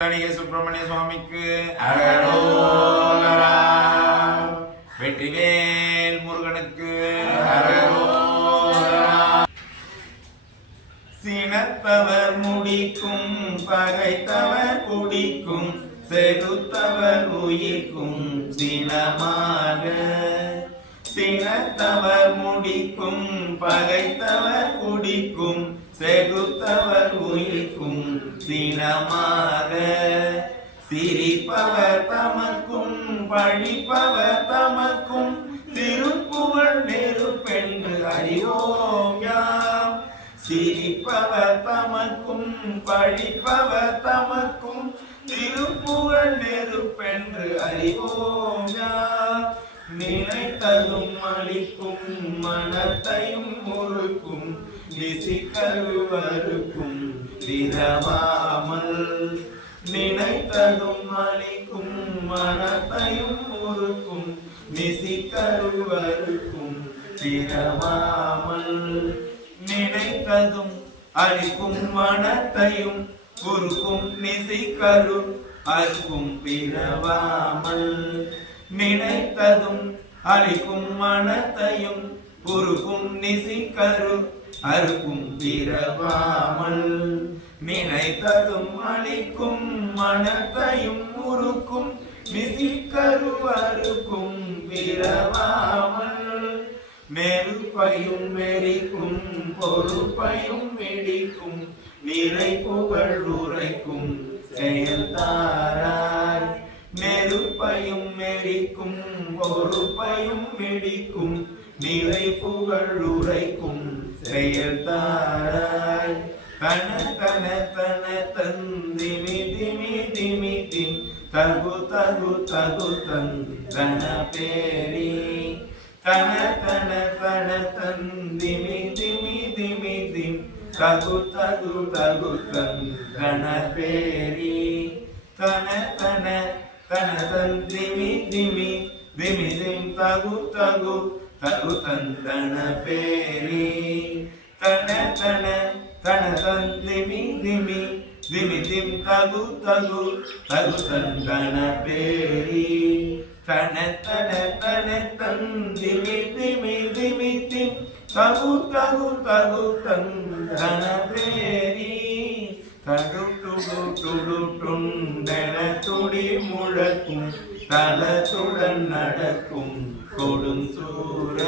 சுப்பிரமணிய சுவாமிக்கு அரகரோகரா. வெற்றிவேல் முருகனுக்கு அரகரோகரா. சினத்தவர் முடிக்கும் பகைத்தவர் குடிக்கும் செகுத்தவர் உயிர்க்கும் சினமாக. சினத்தவர் முடிக்கும் பகைத்தவர் குடிக்கும் செகுத்தவர் உயிர்க்கும் சினமாக. சிரிப்பவர் தமக்கும் பழிப்பவர் தமக்கும் திருப்புகழ் நெருப்பென்று அறிவோம் யாம். சிரிப்பவர் தமக்கும் பழிப்பவர் தமக்கும் திருப்புகழ் நெருப்பென்று அறிவோம் யாம். நினைத்ததும் அளிக்கும் மனத்தையும் முறுக்கும் விசிக்கருவருக்கும் விரவாமல். நினைத்ததும் அளிக்கும் மனத்தையும் முறுக்கும் விசிக்கருவருக்கும் விரவாமல். நினைத்ததும் அளிக்கும் மனத்தையும் குறுக்கும் நிசிக்கரு அறுக்கும் பிறவாமல். நினைத்ததும் அளிக்கும் மனத்தையும் குறுக்கும் நிசிக்கரு அறுக்கும் பிறவாமல். நினைத்ததும் அளிக்கும் மனத்தையும் முறுக்கும் நிசிக்கரு அறுக்கும் பிறவாமல். நெருப்பையும் மெரிக்கும் பொறுப்பையும் வெடிக்கும் நிறை புகழ் உரைக்கும் செயல்தாராய். நெருப்பையும் மெரிக்கும் பொறுப்பையும் வெடிக்கும் நிறை புகழ் உரைக்கும் செயல்தாராய். தன தன தன தந்திமி திமி திமி திம் தகு தகு தகு தன பேரி. தன தன தன தந்திமி திமி திமி திம் தகு தகு தகு தன பேரி. தன தன தன தந்திமி திமி திமி திம் தகு தகு தகு தன பேரி. தன தன தன தந்திமி திமி திமி திம் தகு தகு தகு தன பேரி. தன தன தன தந்திமி திமி திமி திம் தகு தகு தகு தன பேரி. தடு துடு துடு துண்டென துடி முழக்கும் தலத்துடன் நடக்கும் கொடும் சூர.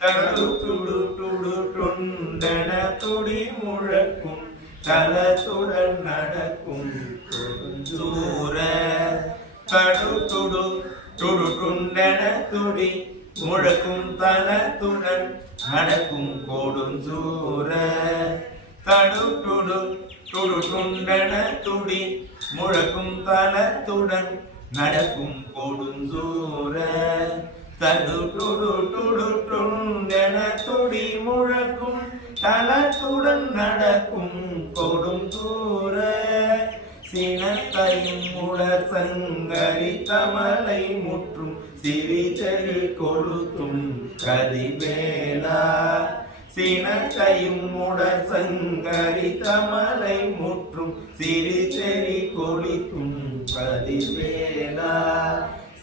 தடு துடு துடு துண்டென துடி முழக்கும் தலத்துடன் நடக்கும் கொடும் சூர. தடு துடு துடு துண்டென துடி முழக்கும் தலத்துடன் நடக்கும் கொடும் சூர. தடு துடு துடு துண்டென துடி முழக்கும் தலத்துடன் நடக்கும் கொடுஞ்சூர. தடு துடு துடு துண்டென துடி முழக்கும் தலத்துடன் நடக்கும் கொடுஞ்சூர. சினத்தையும் உடற் சங்கரி கமலை முற்றும் சிறிதழி கொளுத்தும் கதிவேலா. சினத்தையும் உடற் சங்கரி கமலை முற்றும் சிறிதழி கொளுத்தும் கதிவேலா.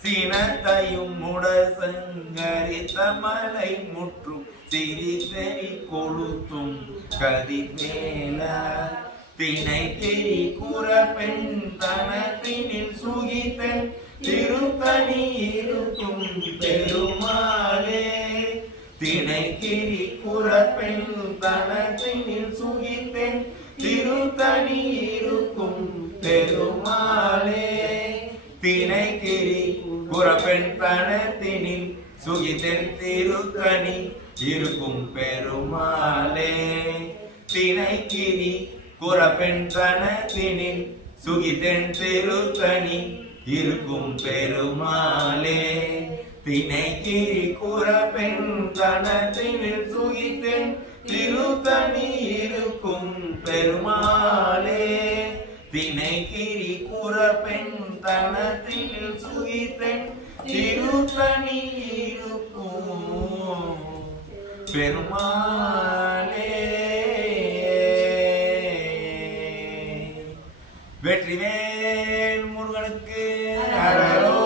சினத்தையும் உடற் சங்கரி கமலை முற்றும் சிறிதழி கொளுத்தும் கதிவேலா. தினைக்கெறி கூற பெண் தனத்தினில் சுகித்தன் திருத்தணி இருக்கும் பெருமாளே. தினைக்கெறி கூற பெண் தனத்தினில் சுகித்தன் திருத்தணி இருக்கும் பெருமாளே. தினைக்கெரி குறப்பெண் தனத்தினில் சுகித்தன் திருத்தணி இருக்கும் பெருமாளே. தினைக்கெரி குறப்பெண் தனத்தினில் சுகித்தன் திருத்தணி இருக்கும் பெருமாளே. தினைக்கெரி குறப்பெண் தனத்தினில் சுகித்தன் திருத்தணி இருக்கும் பெருமாளே. தினைக்கெரி குறப்பெண் தனத்தினில் சுகித்தன் திருத்தணி இருக்கும் பெருமாளே. வெற்றிவே வெற்றிவேல் முருகனுக்கு அரரோ